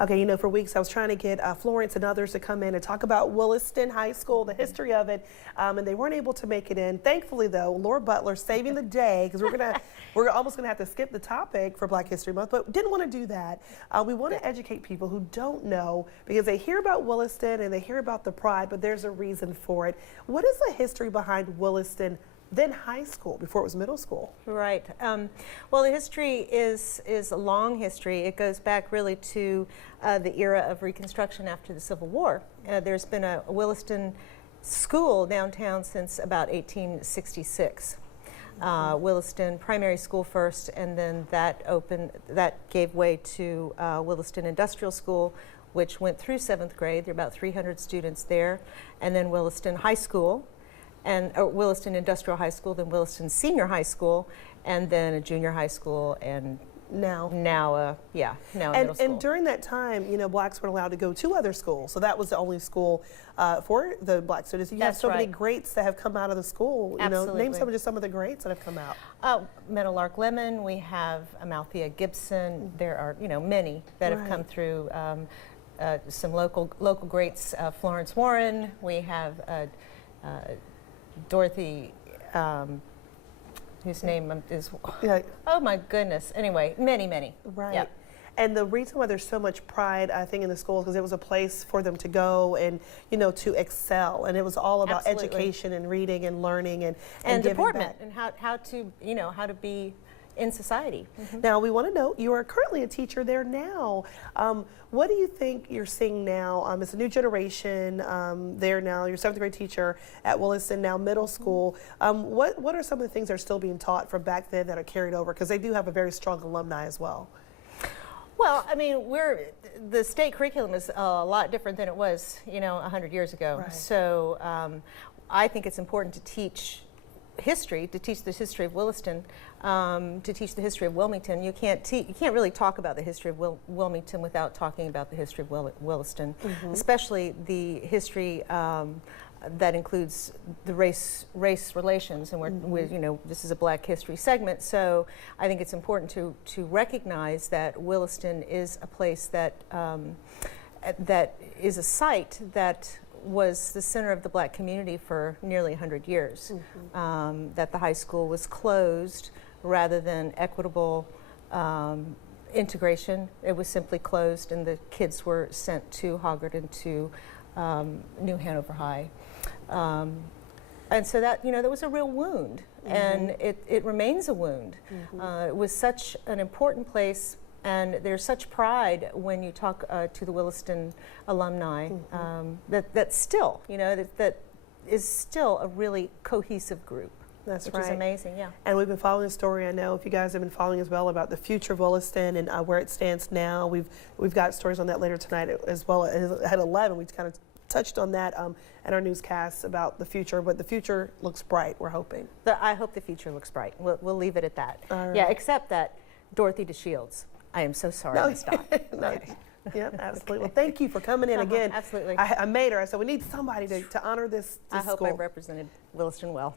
Okay, you know, for weeks I was trying to get Florence and others to come in and talk about Williston High School, the history of it, and they weren't able to make it in. Thankfully, though, Laura-Butler saving the day, because we're almost gonna have to skip the topic for Black History Month, but didn't want to do that. We want to educate people who don't know, because they hear about Williston and they hear about the pride, but there's a reason for it. What is the history behind Williston, then high school, before it was middle school? Right. Well, the history is a long history. It goes back really to the era of Reconstruction after the Civil War. There's been a Williston school downtown since about 1866. Williston Primary School first, and then that gave way to Williston Industrial School, which went through 7th grade. There are about 300 students there, and then Williston High School, and Williston Industrial High School, then Williston Senior High School, and then a junior high school, and now a middle school. And during that time, you know, blacks weren't allowed to go to other schools, so that was the only school for the black students. You have so many greats that have come out of the school. You know, name some of the greats that have come out. Meadowlark Lemon. We have Amalthea Gibson. There are, you know, many that have come through. Some local greats. Florence Warren. We have Dorothy, whose name is, oh my goodness. Anyway, many. Right. Yep. And the reason why there's so much pride, I think, in the schools, because it was a place for them to go and, you know, to excel. And it was all about education and reading and learning and deportment and how to, you know, how to be in society. Now, we want to know, you are currently a teacher there now. What do you think you're seeing now? It's a new generation there now. You're a 7th grade teacher at Williston, now middle school. What are some of the things that are still being taught from back then that are carried over? Because they do have a very strong alumni as well. Well, I mean, the state curriculum is a lot different than it was, you know, 100 years ago. Right. So I think it's important to teach history, to teach the history of Williston, to teach the history of Wilmington. You can't really talk about the history of Wilmington without talking about the history of Williston, especially the history that includes the race relations, and we're you know, this is a Black History segment, so I think it's important to recognize that Williston is a place that that is a site that was the center of the black community for nearly 100 years. That the high school was closed rather than equitable integration. It was simply closed, and the kids were sent to Hoggard and to New Hanover High. And so that, you know, that was a real wound, and it remains a wound. It was such an important place, and there's such pride when you talk to the Williston alumni that still, you know, that is still a really cohesive group. That's which right. is amazing, yeah. And we've been following the story. I know if you guys have been following as well about the future of Williston and where it stands now. We've got stories on that later tonight as well. At 11, we kind of touched on that at our newscast about the future, but the future looks bright, we're hoping. I hope the future looks bright. We'll leave it at that. All right. Yeah, except that Dorothy DeShields. I am so sorry, Miss Doc. Okay. Yeah, absolutely. Well, thank you for coming in again. Absolutely. I made her. I said we need somebody to honor this I hope school. I represented Williston well.